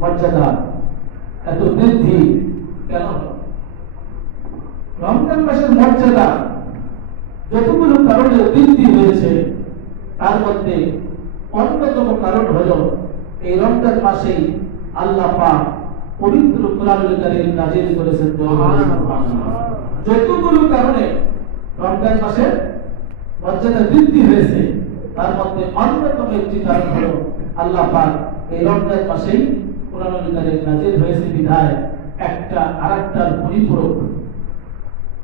মর্যাদা এত বৃদ্ধি কেন? রমজান মাসের মর্যাদা যতগুলো কারণে বৃদ্ধি হয়েছে তার মধ্যে অন্যতম কারণ হলো এই রমজান মাসেই আল্লাহ পাক পবিত্র কোরআনুল কারীম নাযিল করেছেন। যতগুলো কারণে রমজান মাসের মর্যাদা বৃদ্ধি হয়েছে তার মধ্যে অন্যতম একটি কারণ হলো আল্লাহ পাক এই রমজান মাসেই কোরআনুল কারীম নাযিল হয়েছে বিধায় একটা আরেকটার পরিপূরক।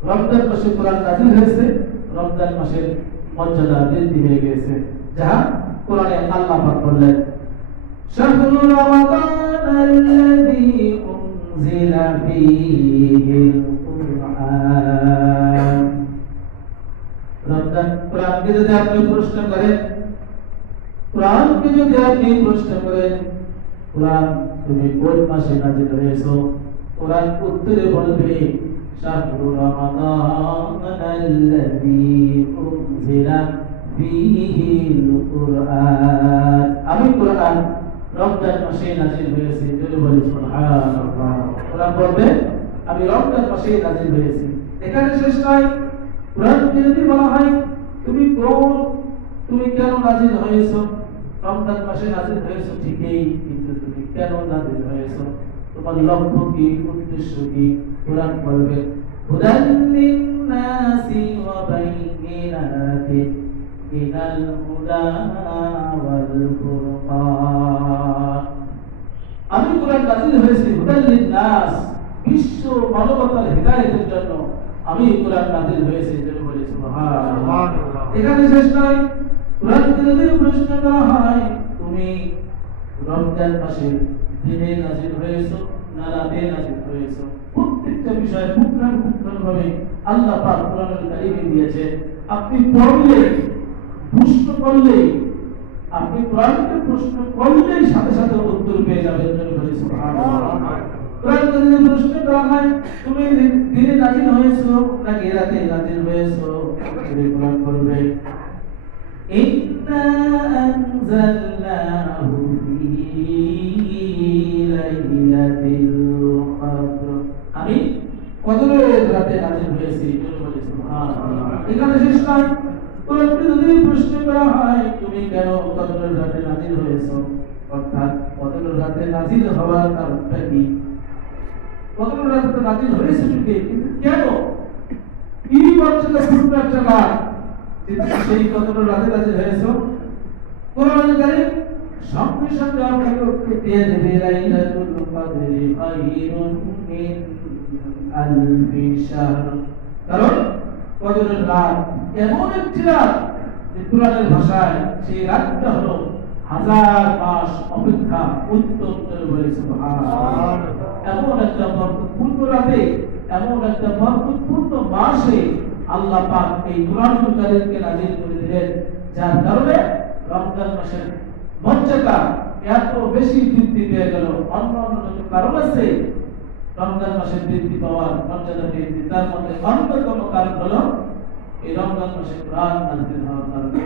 রমজান মাসে কোরআন নাযিল হয়েছে, রমজান মাসের মর্যাদা বৃদ্ধি হয়ে গেছে, যা কোরআনে আল্লাহ পাক বললেন শাহরু রমাদানাল্লাযী উনজিলা ফীহিল কুরআন। রমজান কোরআনকে যদি আপনি প্রশ্ন করেন, কোরআনকে যদি আপনি প্রশ্ন করেন কোরআন তুমি কোন মাসে নাযিল হয়েছো, কোরআন উত্তরে বলবে শাহরু রমাদানাল্লাযী উনজিলা ফীহিল কুরআন। আমি কোরআন রমজান মাসে নাযিল হয়েছে। যদি বলি সুবহানাল্লাহ, কোরআন বলবে আমি রমজান মাসে নাযিল হয়েছে। এখানে শেষ নয়, কোরআনকে যদি বলা হয় তুমি কেন নাযিল হয়েছো, রমজান মাসে নাযিল হয়েছো ঠিকই, কিন্তু তুমি কেন নাযিল হয়েছো, তোমার লক্ষ্য কি, উদ্দেশ্য কি? কোরআন বলবে হুদাল লিন-নাসি ওয়া বাইয়িনাতিন মিনাল হুদা ওয়াল ফুরকান। আমি কোরআন নাযিল হয়েছে হুদাল লিন-নাস, বিশ্ব মানবতার হিদায়াতের জন্য আমি কোরআন নাযিল হয়েছে। যেটা বলি সুবহানাল্লাহ। এখানে শেষ নয়, কোরআনকে যদি প্রশ্ন করা হয় তুমি রমজান মাসের দিনে নাযিল হয়েছো না রাতে নাযিল হয়েছো, প্রত্যেকটা বিষয় পুঙ্খানুপুঙ্খভাবে আল্লাহ পাক কোরআনুল কারীমে দিয়েছে। আপনি পড়লে, প্রশ্ন করলে, আপনি কোরআনকে প্রশ্ন করলেই সাথে সাথে উত্তর পেয়ে যাবেন। যেটা বলি সুবহানাল্লাহ। কোরআনকে যদি প্রশ্ন করা হয় তুমি দিনে নাযিল হয়েছো নাকি রাতে নাযিল হয়েছো, কোরআন বলবে ইন্না আনজালনাহু ফী লাইলাতিল কদর। আমি কদরের রাতে নাযিল হয়েছি। সুবহানাল্লাহ। এখানে শেষ নয়, কোরআনকে যদি প্রশ্ন করা হয় তুমি কেন কদরের রাতে নাযিল হয়েছো, অর্থাৎ কদরের রাতে নাযিল হওয়ার কারণটা কি? কদরের রাতে নাযিল হয়েছে ঠিকই, কিন্তু কেন? কি মর্যাদাপূর্ণ একটা রাত সেই কদরের রাতে নাযিল হয়েছে? কোরআনুল কারীম সঙ্গে সঙ্গে আপনাকে উত্তর দিয়ে দেবে লাইলাতুল কদরি খায়রুন মিন আলফি শাহর। কারণ কদরের রাত এমন একটি রাত যে কোরআনের ভাষায় সেই রাতটা হলো হাজার মাস অপেক্ষা উত্তম। বলে সুবহানাল্লাহ। এমন একটা বরকতপূর্ণ রাতে, এমন একটা বরকতপূর্ণ মাসে আল্লাহ পাক এই কোরআনুল কারীমকে নাযিল করে দিলেন, যার কারণে রমজান মাসের মর্যাদা এত বেশি বৃদ্ধি পেয়ে গেল। অন্য যত কারণ আছে রমজান মাসের বৃদ্ধি পাওয়ার, মর্যাদা বৃদ্ধি, তার মধ্যে অন্যতম কারণ হলো এই রমজান মাসে কোরআন নাযিল হওয়ার কারণে।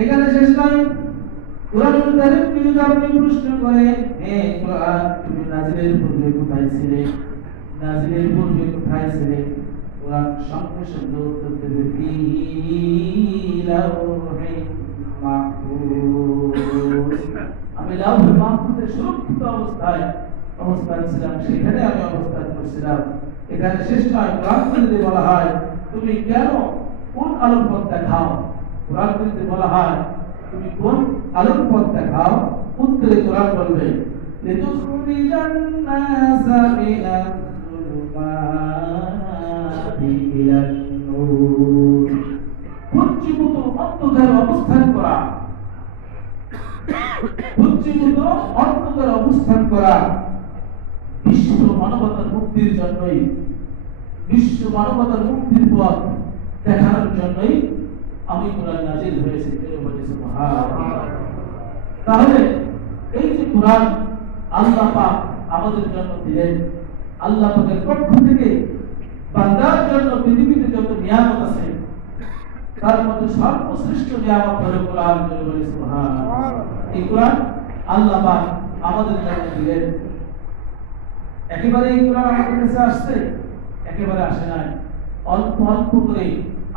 এখানে শেষ নয়, কোরআনুল কারীমকে যদি আপনি প্রশ্ন করেন হে কোরআন তুমি নাযিলের পূর্বে কোথায় ছিলে, নাযিলের পূর্বে কোথায় ছিলে, কোরআন সঙ্গে সঙ্গে উত্তর দেবে ফী লাওহিল মাহফুজ। আমি লাওহুল মাহফুজে সুরক্ষিত অবস্থায় ছিলাম, সেখানে আমি অবস্থান করছিলাম। এখানে শেষ নয়, কোরআনকে যদি বলা হয় তুমি কেন কোন আলোর পথ দেখাও, কোরআনকে যদি বলা হয় তুমি কোন আলোর পথ দেখাও, উত্তরে কোরআন বলবে লিতুখরিজান নাসা মিনাজ যুলুমাতি ইলান নূর। পঞ্চীভূত অন্ধকারে অবস্থান করা, পঞ্চীভূত অন্ধকারে অবস্থান করা বিশ্ব মানবতার মুক্তির জন্যই, বিশ্ব মানবতার মুক্তির পথ দেখানোর জন্যই আমি কোরআন নাযিল হয়েছে। তাহলে এই যে কোরআন আল্লাহ পাক আমাদের জন্য দিলেন, আল্লাহ পাকের পক্ষ থেকে বান্দার জন্য পৃথিবীতে যত নিয়ামত আছে তার মধ্যে সর্বশ্রেষ্ঠ নিয়ামত হলো কোরআন। সুবহানাল্লাহ। এই কোরআন আল্লাহ পাক আমাদের জন্য দিলেন। একেবারে এই কোরআন আমাদের কাছে আসছে, একেবারে আসে নাই। অল্প অল্প করে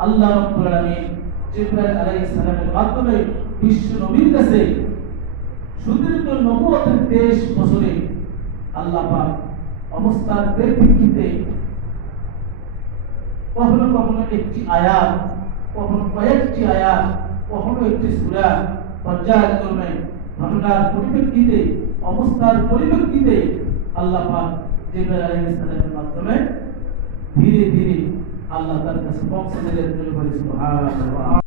আল্লাহ রাব্বুল আলামিন জিবরাইল আলাইহিস সালামের মাধ্যমে বিশ্ব নবীর কাছে সুদীর্ঘ নবুয়তের 23 বছরে আল্লাহ পাক অবস্থার পরিপ্রেক্ষিতে কখনো কখনো একটি আয়াত, কখনো কয়েকটি আয়াত, কখনো একটি সূরা পর্যায়ক্রমে ঘটনার পরিপ্রেক্ষিতে, অবস্থার পরিপ্রেক্ষিতে আল্লাহ পাক জিবরাইল আলাইহিস সালামের মাধ্যমে ধীরে ধীরে আল্লাহ তার কাছে পৌঁছে দিলেন। সুবহানাল্লাহ।